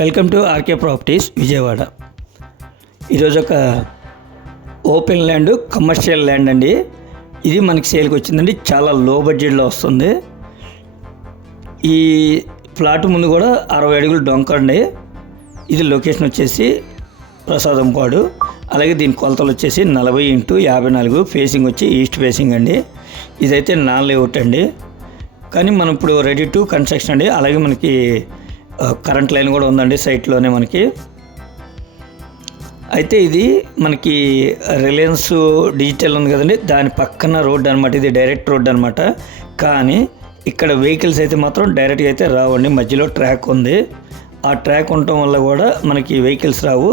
Welcome to RK properties Vijayawada. ఈరోజు ఒక open land commercial land అండి. ఇది మనకి సేల్కి వచ్చిందండి. చాలా లో బడ్జెట్లో వస్తుంది. ఈ ప్లాట్ ముందు కూడా అరవై అడుగులు డొంక అండి. ఇది లొకేషన్ వచ్చేసి ప్రసాదం పాడు. అలాగే దీని కొలతలు వచ్చేసి నలభై ఇంటూ యాభై నాలుగు ఫేసింగ్ వచ్చి ఈస్ట్ ఫేసింగ్ అండి. ఇదైతే నాన్ లేఅవుట్ అండి. కానీ మనం ఇప్పుడు రెడీ టు కన్స్ట్రక్షన్ అండి. అలాగే మనకి కరెంట్ లైన్ కూడా ఉందండి సైట్లోనే మనకి. అయితే ఇది మనకి రిలయన్స్ డిజిటల్ ఉంది కదండి దాని పక్కన రోడ్ అనమాట ఇది డైరెక్ట్ రోడ్ అనమాట కానీ ఇక్కడ వెహికల్స్ అయితే మాత్రం డైరెక్ట్గా అయితే రావండి మధ్యలో ట్రాక్ ఉంది. ఆ ట్రాక్ ఉండటం వల్ల కూడా మనకి వెహికల్స్ రావు.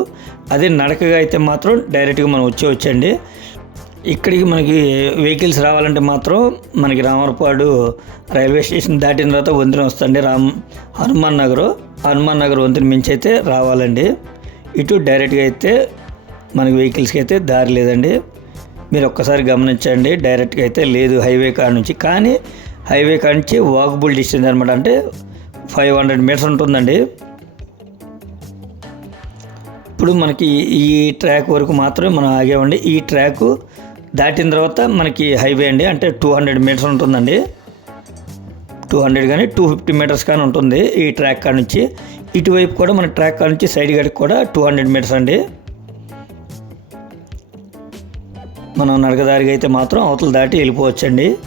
అదే నడకగా అయితే మాత్రం డైరెక్ట్గా మనం వచ్చి వచ్చండి ఇక్కడికి మనకి వెహికల్స్ రావాలంటే మాత్రం మనకి రామరపాడు రైల్వే స్టేషన్ దాటిన తర్వాత వంతెన వస్తుంది. రామ్ హనుమాన్ నగర్. హనుమాన్ నగర్ వంతెన మించి అయితే రావాలండి. ఇటు డైరెక్ట్గా అయితే మనకి వెహికల్స్కి అయితే దారి లేదండి. మీరు ఒక్కసారి గమనించండి డైరెక్ట్గా అయితే లేదు హైవే కాడ నుంచి. కానీ హైవే కాడ నుంచి వాకబుల్ డిస్టెన్స్ అనమాట అంటే ఫైవ్ హండ్రెడ్ మీటర్స్ ఉంటుందండి. ఇప్పుడు మనకి ఈ ట్రాక్ వరకు మాత్రమే మనం ఆగామండి. ఈ ట్రాక్ దాటిన తర్వాత మనకి హైవే అండి. అంటే టూ హండ్రెడ్ మీటర్స్ ఉంటుందండి. టూ హండ్రెడ్ కానీ టూ ఫిఫ్టీ మీటర్స్ కానీ ఉంటుంది ఈ ట్రాక్ కాడ నుంచి. ఇటువైపు కూడా మన ట్రాక్ కాడ నుంచి సైడ్ గడికి కూడా టూ హండ్రెడ్ మీటర్స్ అండి. మనం నడకదారిగా అయితే మాత్రం అవతల దాటి వెళ్ళిపోవచ్చండి.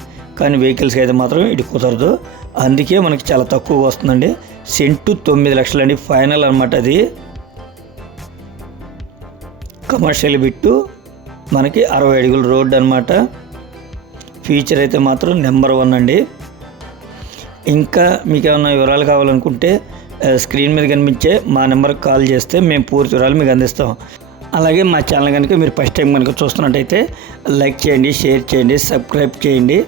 కానీ వెహికల్స్కి అయితే మాత్రం ఇటు కుదరదు. అందుకే మనకి చాలా తక్కువ వస్తుందండి. సెంటు తొమ్మిది లక్షలు అండి ఫైనల్ అనమాట అది. కమర్షియల్ బిట్టు మనకి అరవై అడుగుల రోడ్ అనమాట ఫీచర్ అయితే మాత్రం నెంబర్ వన్ అండి. ఇంకా మీకు ఏమైనా వివరాలు కావాలనుకుంటే స్క్రీన్ మీద కనిపించే మా నెంబర్కి కాల్ చేస్తే మేము పూర్తి వివరాలు మీకు అందిస్తాం. అలాగే మా ఛానల్ కనుక మీరు ఫస్ట్ టైం కనుక చూస్తున్నట్టయితే లైక్ చేయండి షేర్ చేయండి సబ్స్క్రైబ్ చేయండి.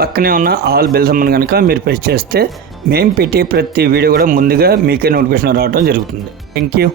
పక్కనే ఉన్న ఆల్ బెల్ సంబంధం కనుక మీరు ప్రెస్ చేస్తే మేము పెట్టే ప్రతి వీడియో కూడా ముందుగా మీకే నోటిఫికేషన్ రావడం జరుగుతుంది. Thank you